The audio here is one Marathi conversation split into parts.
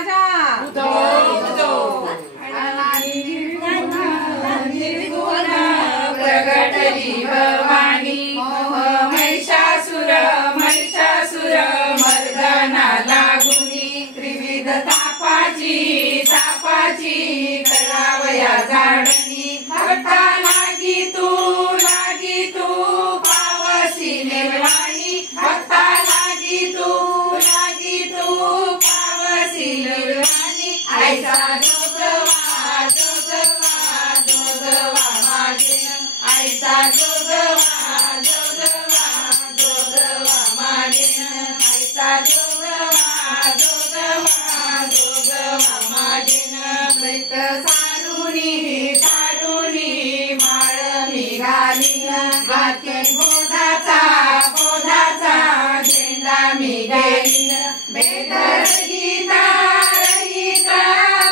माझा प्रगटली भवानी मोह महिषासुर महिषासुर मर्दना लागुनी त्रिविध तापाची तापाची करावया झाडणी भक्ता लागी तू पावसी निर्वाणी भक्ता लागी तू पावसी निर्वाणी ऐसा जोगवा जोगवा जोगवा मागे ऐसा जोगवा जोगवा जोगवा मागे ऐसा जोगवा जोगवा जोगवा मागे प्रेत सारुनी सारुनी माळ निघाली हाती बोधाचा बोधाचा झेंडा मी घेईन भेद रहिता रहिता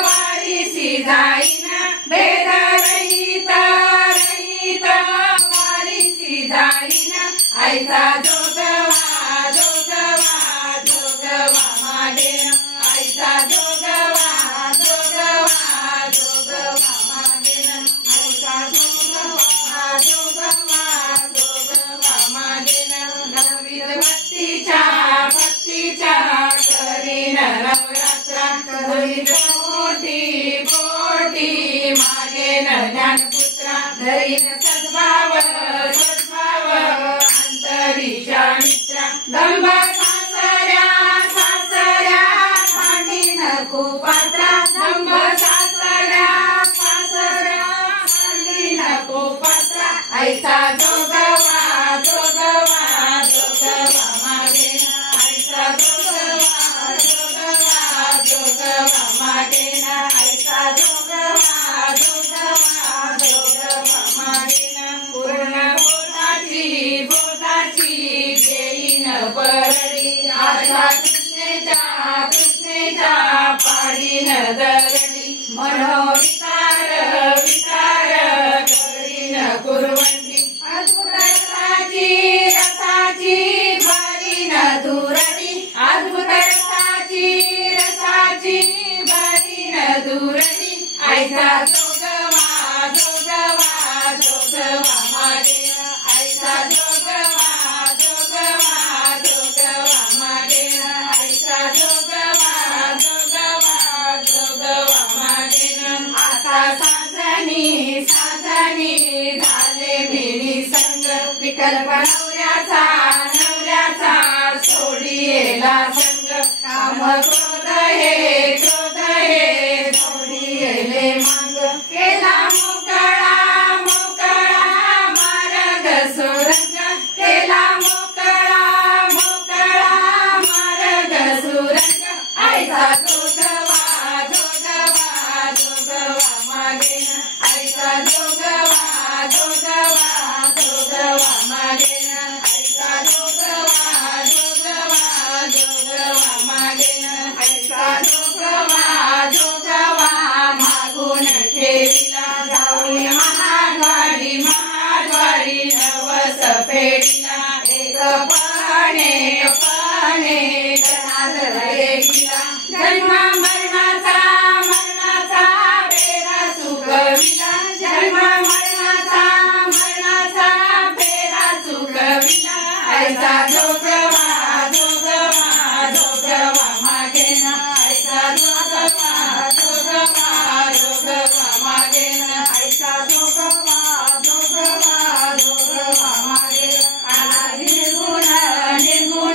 वारीसी जाईन भेद रहिता रहिता वारीसी जाईन ऐसा जोगवा जोगवा जोगवा मागे ऐसा जोगवा जोगवा जोगवा मागे ऐसा जोगवा जोगवा जोगवा मागे नववीर भक्तीच्या करीन नवरात्रा करीन पोटी पोटी मागेन ज्ञानपुत्रा धरीन सद्भाव सद्भाव अंतरीच्या मित्रा दंभ सासऱ्या सासऱ्या पांडीन कुपात्रा दंभ सासऱ्या सासऱ्या पांडीन कुपात्रा ऐसा जोगवा जोगवा जोगवा मागे ऐसा जोगवा जोगवा जोगवा मागे ऐसा जोगवा जोगवा जोगवा मागे पूर्ण बोधाची घेईन परडी आशा कृष्णेच्या पाडीन दरडी मनोविकार विकार करीन कुरवंडी अद्भुत रसाची भरीन धुरडी अद्भुत रसाची भरीन धुरडी ऐसा जोगवा जोगवा जोगवा मागे ऐसा जोगवा जोगवा जोगवा मागे ऐसा जोगवा जोगवा जोगवा मागे आता साजणी झाले मिनी संग विकल्प नवऱ्याचा सोडियेला संग काम क्रोध हे सोडियेले मांग केला मोकळा मार्ग सुरंग केला मोकळा मार्ग सुरंग ऐसा जोगवा जोगवा जोगवा मागे ऐसा जोगवा जोगवा जोगवा मागे ऐसा जोगवा जोगवा जोगवा मागे ऐसा जोगवा जोगवा मागून ठेविला जाऊन महाद्वारी नवस पेडिला एक पाणे जनादरे गेला जन्म मरणाचा फेरा सुगविला जन्म मरणाचा फेरा सुगविला ऐसा जोगवा जोगवा जोगवा मागे ऐसा जोगवा जोगवा जोगवा मागे ऐसा जोगवा जोगवा जोगवा मागे निर्गुण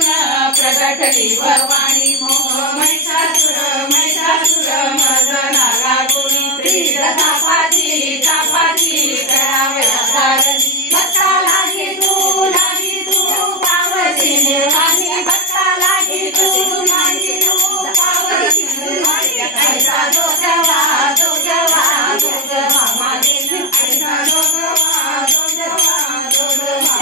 प्रगटली भवानी मोह महिषासुर मर्दना लागुनी त्रिविध तापाची करावया झाडणी भक्ता लागी तू पावसी निर्वाणी भक्ता लागी तू पावसी निर्वाणी ऐसा जोगवा जोगवा जोगवा मागे ऐसा जोगवा जोगवा जोगवा